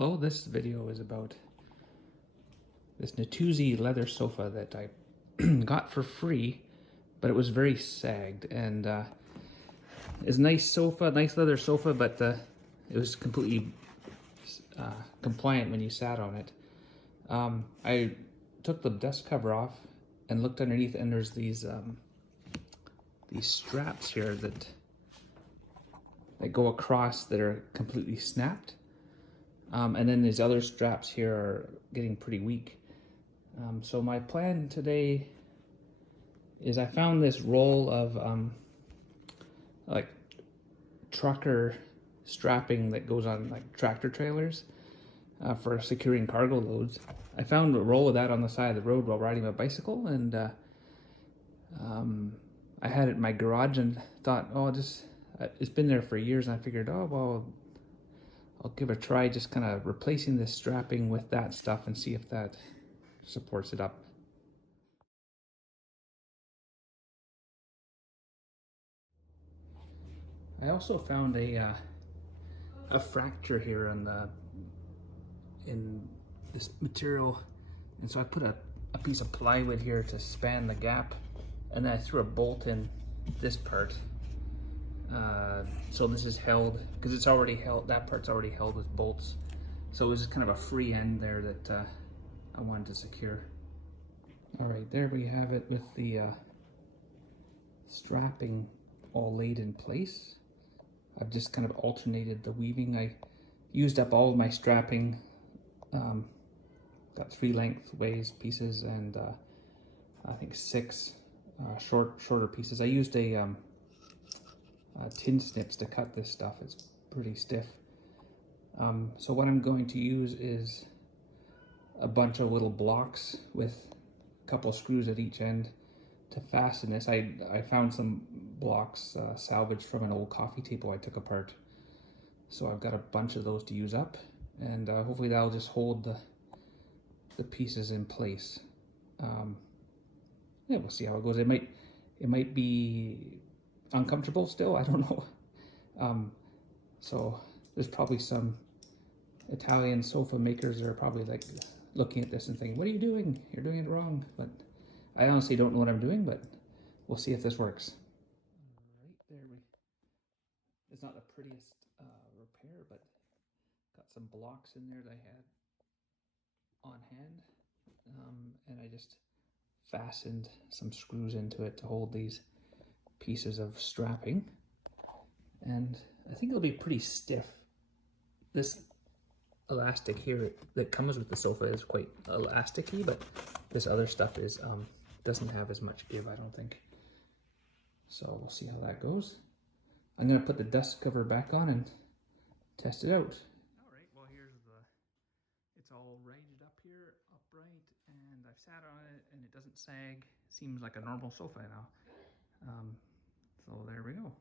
Hello, this video is about this Natuzzi leather sofa that I got for free, but it was very sagged, and it's a nice sofa, nice leather sofa, but it was completely compliant when you sat on it. I took the dust cover off and looked underneath, and there's these straps here that go across that are completely snapped. And then these other straps here are getting pretty weak. So my plan today is I found this roll of like trucker strapping that goes on like tractor trailers for securing cargo loads. I found a roll of that on the side of the road while riding my bicycle, and I had it in my garage and thought, oh, it's been there for years, and I figured, oh, well, I'll give it a try, just kind of replacing this strapping with that stuff and see if that supports it up. I also found a fracture here in this material, and so I put a piece of plywood here to span the gap, and then I threw a bolt in this part. So this is held, because it's already held, that part's already held with bolts. So it was just kind of a free end there that I wanted to secure. All right, there we have it with the strapping all laid in place. I've just kind of alternated the weaving. I used up all of my strapping. Got 3 lengthways pieces and I think 6 shorter pieces. I used a tin snips to cut this stuff. It's pretty stiff. So what I'm going to use is a bunch of little blocks with a couple of screws at each end to fasten this. I found some blocks salvaged from an old coffee table I took apart. So I've got a bunch of those to use up, and hopefully that'll just hold the pieces in place. Yeah, we'll see how it goes. It might be uncomfortable still, I don't know. So there's probably some Italian sofa makers that are probably like looking at this and thinking, what are you doing? You're doing it wrong. But I honestly don't know what I'm doing, but we'll see if this works. Right there, it's not the prettiest repair, but got some blocks in there that I had on hand, and I just fastened some screws into it to hold these pieces of strapping, and I think it'll be pretty stiff. This elastic here that comes with the sofa is quite elasticy, but this other stuff is doesn't have as much give, I don't think. So we'll see how that goes. I'm gonna put the dust cover back on and test it out. All right, well, it's all righted up here, upright, and I've sat on it and it doesn't sag. Seems like a normal sofa now. So there we go.